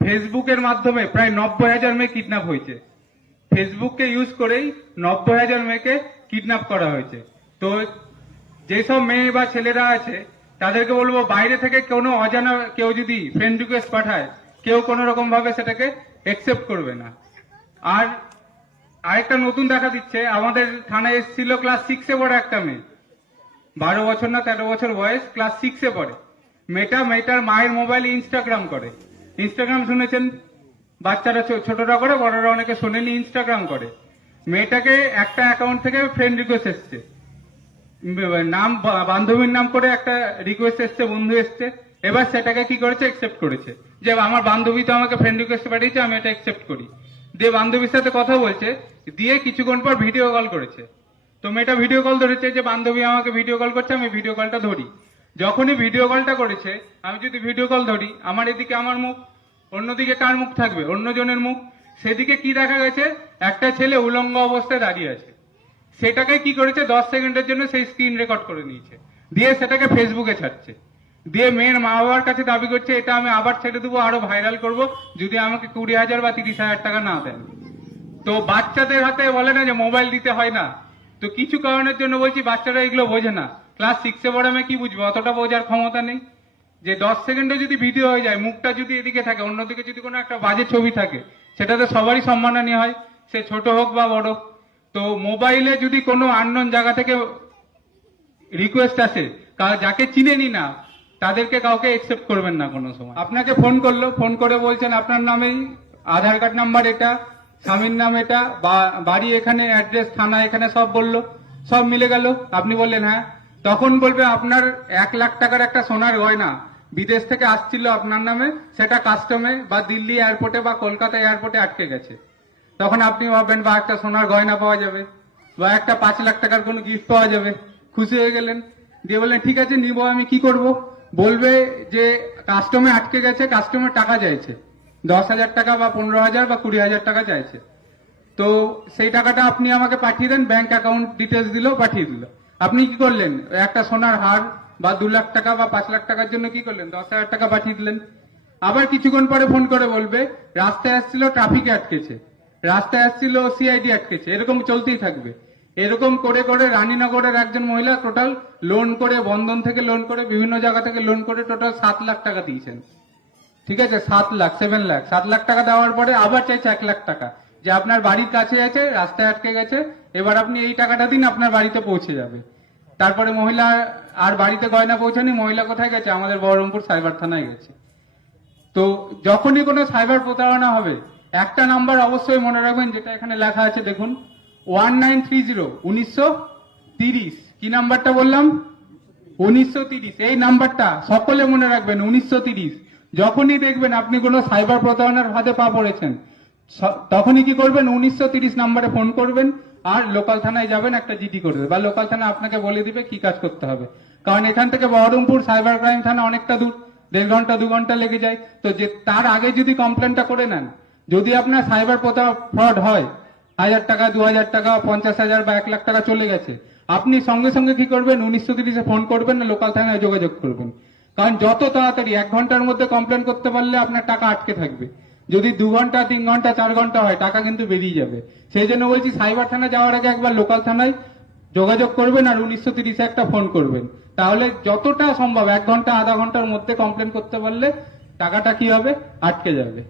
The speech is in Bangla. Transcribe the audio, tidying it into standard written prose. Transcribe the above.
ফেসবুকের মাধ্যমে প্রায় 90,000 মেয়ে কিডন্যাপ হয়েছে। ফেসবুককে ইউজ করেই 90,000 মেয়েকে কিডন্যাপ করা হয়েছে। তো যেসব মেয়ে বা ছেলেরা আছে তাদেরকে বলবো, বাইরে থেকে কোনো অজানা কেউ যদি ফ্রেন্ড রিকোয়েস্ট পাঠায়, কেউ কোনো রকম ভাবে সেটাকে একসেপ্ট করবে না। আর আরেকটা নতুন দেখা দিচ্ছে, আমাদের থানায় এসেছিল ক্লাস 6-এ পড়ে একটা মেয়ে, 12 বছর না 13 বছর বয়স, ক্লাস 6-এ পড়ে। মেয়েটার মায়ের মোবাইলে ইনস্টাগ্রাম করে। ইনস্টাগ্রাম শুনেছেন, বাচ্চারা ছোটরা করে, বড়রা অনেকে শোনেনি, ইনস্টাগ্রাম করে। মেয়েটাকে একটা অ্যাকাউন্ট থেকে ফ্রেন্ড রিকোয়েস্ট এসছে, নাম বান্ধবীর নাম করে একটা রিকোয়েস্ট এসছে, বন্ধু এসছে। এবার সেটাকে কি করেছে, একসেপ্ট করেছে, যে আমার বান্ধবী তো আমাকে ফ্রেন্ড রিকোয়েস্ট পাঠিয়েছে, আমি এটা একসেপ্ট করি। দিয়ে বান্ধবীর সাথে কথা বলছে, দিয়ে কিছুক্ষণ পর ভিডিও কল করেছে। তো মেয়েটা ভিডিও কল ধরেছে, যে বান্ধবী আমাকে ভিডিও কল করছে, আমি ভিডিও কলটা ধরি। যখনই ভিডিও কলটা করেছে, আমি যদি ভিডিও কল ধরি, আমার এদিকে আমার মুখ, অন্যদিকে কার মুখ থাকবে, অন্যজনের মুখ। সেদিকে কি দেখা গেছে, একটা ছেলে উলঙ্গ অবস্থায় দাঁড়িয়ে আছে। সেটাকে কি করেছে, 10 সেকেন্ডের জন্য সেই স্ক্রিন রেকর্ড করে নিয়েছে, দিয়ে সেটাকে ফেসবুকে ছাড়ছে। দিয়ে মেয়ের মা বাবার কাছে দাবি করছে, এটা আমি আবার ছেড়ে দেবো, আরো ভাইরাল করব, যদি আমাকে 20,000 বা 30,000 টাকা না দেন। তো বাচ্চাদের হাতে বলে না যে মোবাইল দিতে হয় না, তো কিছু কারণের জন্য বলছি বাচ্চারা এগুলো বোঝে না। ক্লাস 6-এ পড়ে মেয়ে কি বুঝবে, অতটা বোঝার ক্ষমতা নেই। যে 10 সেকেন্ডে যদি ভিডিও হয়ে যায়, মুখটা যদি এদিকে থাকে, অন্যদিকে যদি কোনো একটা বাজে ছবি থাকে, সেটাতে সবারই সম্মানহানি হয়, সে ছোট হোক বা বড়। তো মোবাইলে যদি কোনো আননোন জায়গা থেকে রিকোয়েস্ট আসে, যাকে চিনেনি না, তাদেরকে কাউকে একসেপ্ট করবেন না কোনো সময়। আপনাকে ফোন করলো, ফোন করে বলছেন আপনার নামেই আধার কার্ড নাম্বার এটা, স্বামীর নাম এটা, বাড়ি এখানে, অ্যাড্রেস থানা এখানে, সব বললো, সব মিলে গেল। আপনি বললেন হ্যাঁ। তখন বলবে আপনার 1 লাখ টাকার একটা সোনার গয়না বিদেশ থেকে আসছিল আপনার নামে, সেটা কাস্টমে বা দিল্লি এয়ারপোর্টে বা কলকাতা এয়ারপোর্টে আটকে গেছে। তখন আপনি ভাববেন বা একটা সোনার গয়না পাওয়া যাবে, বা একটা 5 লাখ টাকার কোনো গিফট পাওয়া যাবে, খুশি হয়ে গেলেন। দিয়ে বললেন ঠিক আছে নিব, আমি কি করব? বলবে যে কাস্টমে আটকে গেছে, কাস্টমার টাকা চাইছে, 10,000 টাকা বা 15,000 বা 20,000 টাকা চাইছে। তো সেই টাকাটা আপনি আমাকে পাঠিয়ে দেন, ব্যাংক অ্যাকাউন্ট ডিটেলস দিল, পাঠিয়ে দিল। আপনি কি করলেন, একটা সোনার হার বা 2 লাখ টাকা বা 5 লাখ টাকার জন্য কি করলেন, 10,000 টাকা পাঠিয়ে দিলেন। আবার কিছুক্ষণ পরে ফোন করে বলবে রাস্তায় আসছিল, ট্রাফিকে আটকেছে, রাস্তায় আসছিল, সিআইডি আটকেছে, এরকম চলতেই থাকবে। এরকম করে করে রানীনগরের একজন মহিলা টোটাল লোন করে, বন্ধন থেকে লোন করে, বিভিন্ন জায়গা থেকে লোন করে টোটাল 7 লাখ টাকা দিয়েছেন। ঠিক আছে, 7 লাখ, 7 লাখ, 7 লাখ টাকা দেওয়ার পরে আবার চাইছে 1 লাখ টাকা, যে আপনার বাড়ির কাছে আছে, রাস্তায় আটকে গেছে, এবার আপনি এই টাকাটা দিন, আপনার বাড়িতে পৌঁছে যাবে। তারপরে মহিলা আর বাড়িতে গয়না পৌঁছানি, মহিলা কোথায় গেছে, আমাদের বহরমপুর সাইবার থানায় গেছে। তো যখনই কোনো সাইবার প্রতারণা হবে, একটা নাম্বার অবশ্যই মনে রাখবেন, যেটা এখানে লেখা আছে দেখুন, 1930, 1930। কি নাম্বারটা বললাম, 1930। এই নাম্বারটা সকলে মনে রাখবেন, 1930। যখনই দেখবেন আপনি কোনো সাইবার প্রতারণার হাতে পা পড়েছেন, তখনই কি করবেন, 1930 নাম্বারে ফোন করবেন, আর লোকাল থানায় যাবেন, একটা জিডি করবে, বা লোকাল থানা আপনাকে বলে দিবে কি কাজ করতে হবে। কারণ এখান থেকে বহরমপুর সাইবার ক্রাইম থানা অনেকটা দূর, 1.5 ঘন্টা 2 ঘন্টা লেগে যায়। তো যে তার আগে যদি কমপ্লেনটা করে নেন, যদি আপনার সাইবার ফ্রড হয়, 1,000 টাকা, 2,000 টাকা, 50,000 বা 1 লাখ টাকা চলে গেছে, আপনি সঙ্গে সঙ্গে কি করবেন, 1930-এ ফোন করবেন, না লোকাল থানায় যোগাযোগ করবেন। কারণ যত তাড়াতাড়ি 1 ঘন্টার মধ্যে কমপ্লেন করতে পারলে আপনার টাকা আটকে থাকবে। যদি 2 ঘন্টা, 3 ঘন্টা, 4 ঘন্টা হয়, টাকা কিন্তু বেরিয়ে যাবে। সেই জন্য বলছি সাইবার থানা যাওয়ার আগে একবার লোকাল থানায় যোগাযোগ করবেন, আর 1930-এ একটা ফোন করবেন। তাহলে যতটা সম্ভব 1 ঘন্টা, আধা ঘন্টার মধ্যে কমপ্লেন করতে পারলে টাকাটা কি হবে, আটকে যাবে।